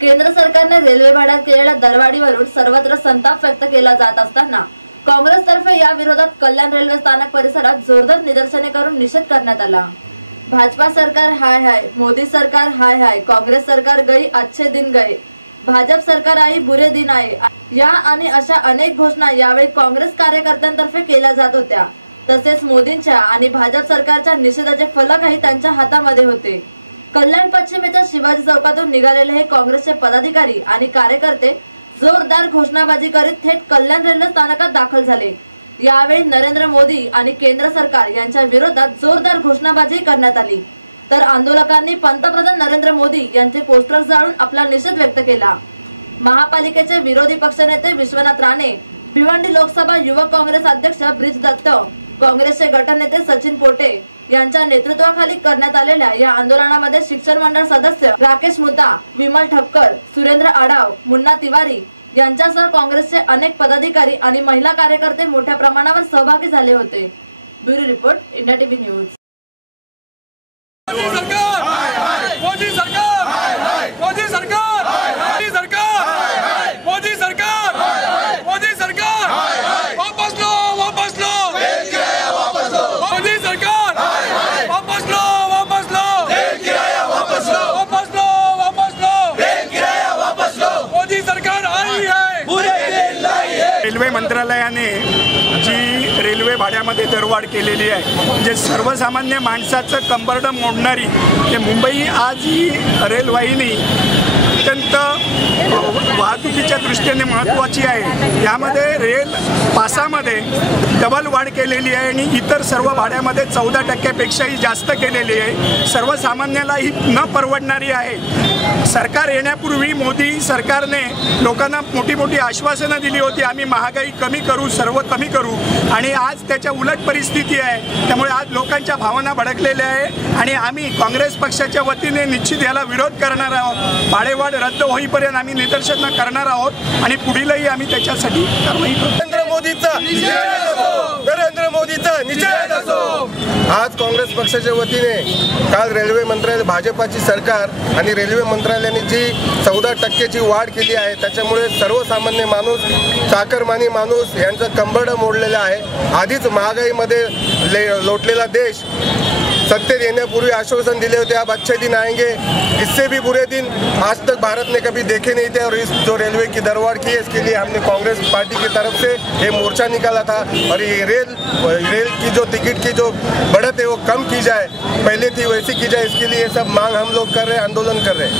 केंद्र सरकारने रेल्वे भाड्यात केलेल्या दरवाढीवरून सर्वत्र संताप व्यक्त केला जात असताना काँग्रेसतर्फे या विरोधात कल्याण रेल्वे स्थानक परिसरात जोरदार निदर्शने करून निषेध करण्यात आला। भाजपा सरकार हाय हाय, मोदी सरकार हाय हाय, काँग्रेस सरकार गई अच्छे दिन गए, भाजप सरकार आई बुरे दिन आए या आणि अशा अनेक घोषणा यावेळी काँग्रेस कार्यकर्त्यांतर्फे केल्या जात होत्या। तसेच मोदींच्या आणि भाजप सरकारच्या निषेधाचे फलकही त्यांच्या हातामध्ये होते। कल्याण पश्चिमेच्या शिवाजी चौकातून निघालेले हे काँग्रेसचे पदाधिकारी आणि कार्यकर्ते जोरदार घोषणाबाजी करीत थेट कल्याण रेल्वे स्थानकात दाखल झाले। यावेळी नरेंद्र मोदी आणि केंद्र सरकार यांच्या विरोधात जोरदार घोषणाबाजी करण्यात आली, तर आंदोलकांनी पंतप्रधान नरेंद्र मोदी यांचे पोस्टर जाळून आपला निषेध व्यक्त केला। महापालिकेचे विरोधी पक्षनेते विश्वनाथ राणे, भिवंडी लोकसभा युवक काँग्रेस अध्यक्ष ब्रिज दत्त, काँग्रेसचे गटनेते सचिन पोटे यांच्या नेतृत्वाखाली करण्यात आलेल्या या आंदोलनामध्ये शिक्षण मंडळ सदस्य राकेश मुता, विमल ठक्कर, सुरेंद्र आडाव, मुन्ना तिवारी यांच्यासह काँग्रेसचे अनेक पदाधिकारी आणि महिला कार्यकर्ते मोठ्या प्रमाणावर सहभागी झाले होते। Bureau report, India TV news. Railway मंत्रालयाने जी रेल्वे भाड्यामध्ये दरवाढ केलेली आहे, म्हणजे सर्वसामान्य माणसाचं कंबरडं मोडणारी, ते मुंबई आज ही रेल्वेवाहिनी अत्यंत वाहतुकीच्या दृष्टीने महत्त्वाची आहे। यामध्ये रेल पासामध्ये डबल वाढ केलेली आहे आणि इतर सर्व भाड्यामध्ये 14% जास्त केलेली आहे। सर्वसामान्याला ही न परवडणारी आहे। सरकार येण्यापूर्वी मोदी सरकारने लोकांना मोठी मोठी आश्वासनं दिली होती, आम्ही महागाई कमी करू, सर्व कमी करू, आणि आज त्याच्या उलट परिस्थिती आहे। त्यामुळे आज लोकांच्या भावना भडकलेल्या आहे आणि आम्ही काँग्रेस पक्षाच्या वतीने निश्चित याला विरोध करणार आहोत। भाडेवाढ रद्द होईपर्यंत आम्ही निदर्शनं करणार आहोत आणि पुढीलही आम्ही त्याच्यासाठी कारवाई करू। नरेंद्र मोदीचा निषेध असो। आज काँग्रेस पक्षाच्या वतीने काल रेल्वे मंत्रालय, भाजपाची सरकार आणि रेल्वे मंत्रालयाने जी 14% वाढ केली आहे, त्याच्यामुळे सर्वसामान्य माणूस, चाकरमानी माणूस यांचं कंबरडं मोडलेलं आहे। आधीच महागाईमध्ये लोटलेला देश सत्तेत येण्यापूर्वी आश्वासन दिले होते, अब अच्छे दिन आएंगे, इससे भी बुरे दिन आज तक भारत ने कभी देखे नहीं थे। और इस जो रेलवे की दरवाढ की है, इसके लिए हमने कांग्रेस पार्टी की तरफ से ये मोर्चा निकाला था। और ये रेल की जो टिकट की जो बढ़त है वो कम की जाए, पहले थी वैसी की जाए, इसके लिए सब मांग हम लोग कर रहे हैं, आंदोलन कर रहे हैं।